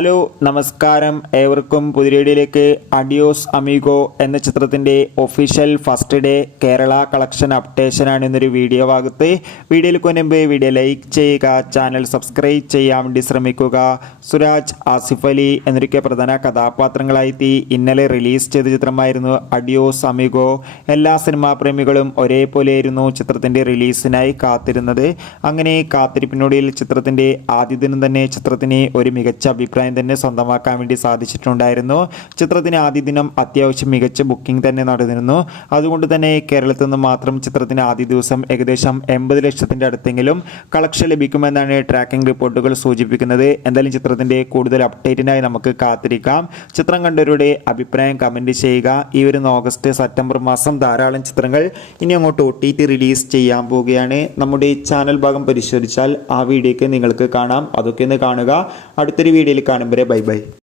Hello നമസ്കാരം, ഏവർക്കും പുതിയ വീഡിയോയിലേക്ക്. അഡിയോസ് അമീഗോ എന്ന ചിത്രത്തിൻ്റെ official first day Kerala collection അപ്ഡേഷനാണ് ഇന്നൊരു വീഡിയോ ഭാഗത്ത്. വീഡിയോയിൽ മുൻപ് വീഡിയോ ലൈക്ക് ചെയ്യുക, ചാനൽ സബ്സ്ക്രൈബ് ചെയ്യാൻ വേണ്ടി ശ്രമിക്കുക. സുരാജ്, ആസിഫ് അലി എന്നൊക്കെ പ്രധാന കഥാപാത്രങ്ങളായി ഇന്നലെ റിലീസ് ചെയ്ത ചിത്രമായിരുന്നു അഡിയോസ് അമീഗോ. എല്ലാ സിനിമാ പ്രേമികളും ഒരേപോലെയായിരുന്നു ചിത്രത്തിൻ്റെ റിലീസിനായി കാത്തിരുന്നത്. അങ്ങനെ കാത്തിരിപ്പിനൊടുവിൽ ചിത്രത്തിൻ്റെ ആദ്യ ദിനം തന്നെ ചിത്രത്തിന് ഒരു മികച്ച അഭിപ്രായം തന്നെ സ്വന്തമാക്കാൻ വേണ്ടി സാധിച്ചിട്ടുണ്ടായിരുന്നു. ചിത്രത്തിന് ആദ്യ ദിനം അത്യാവശ്യം മികച്ച ബുക്കിംഗ് തന്നെ നടന്നിരുന്നു. അതുകൊണ്ട് തന്നെ കേരളത്തിൽ നിന്ന് മാത്രം ചിത്രത്തിന് ആദ്യ ദിവസം ഏകദേശം 80 ലക്ഷത്തിൻ്റെ അടുത്തെങ്കിലും കളക്ഷൻ ലഭിക്കുമെന്നാണ് ട്രാക്കിംഗ് റിപ്പോർട്ടുകൾ സൂചിപ്പിക്കുന്നത്. എന്തായാലും ചിത്രത്തിൻ്റെ കൂടുതൽ അപ്ഡേറ്റിനായി നമുക്ക് കാത്തിരിക്കാം. ചിത്രം കണ്ടവരുടെ അഭിപ്രായം കമൻറ്റ് ചെയ്യുക. ഈ വരുന്ന ഓഗസ്റ്റ് സെപ്റ്റംബർ മാസം ധാരാളം ചിത്രങ്ങൾ ഇനി അങ്ങോട്ട് OTT റിലീസ് ചെയ്യാൻ പോവുകയാണ്. നമ്മുടെ ചാനൽ ഭാഗം പരിശോധിച്ചാൽ ആ വീഡിയോയ്ക്ക് നിങ്ങൾക്ക് കാണാം. അതൊക്കെ ഒന്ന് കാണുക. അടുത്തൊരു വീഡിയോയിൽ കാണും വരെ ബൈ ബൈ.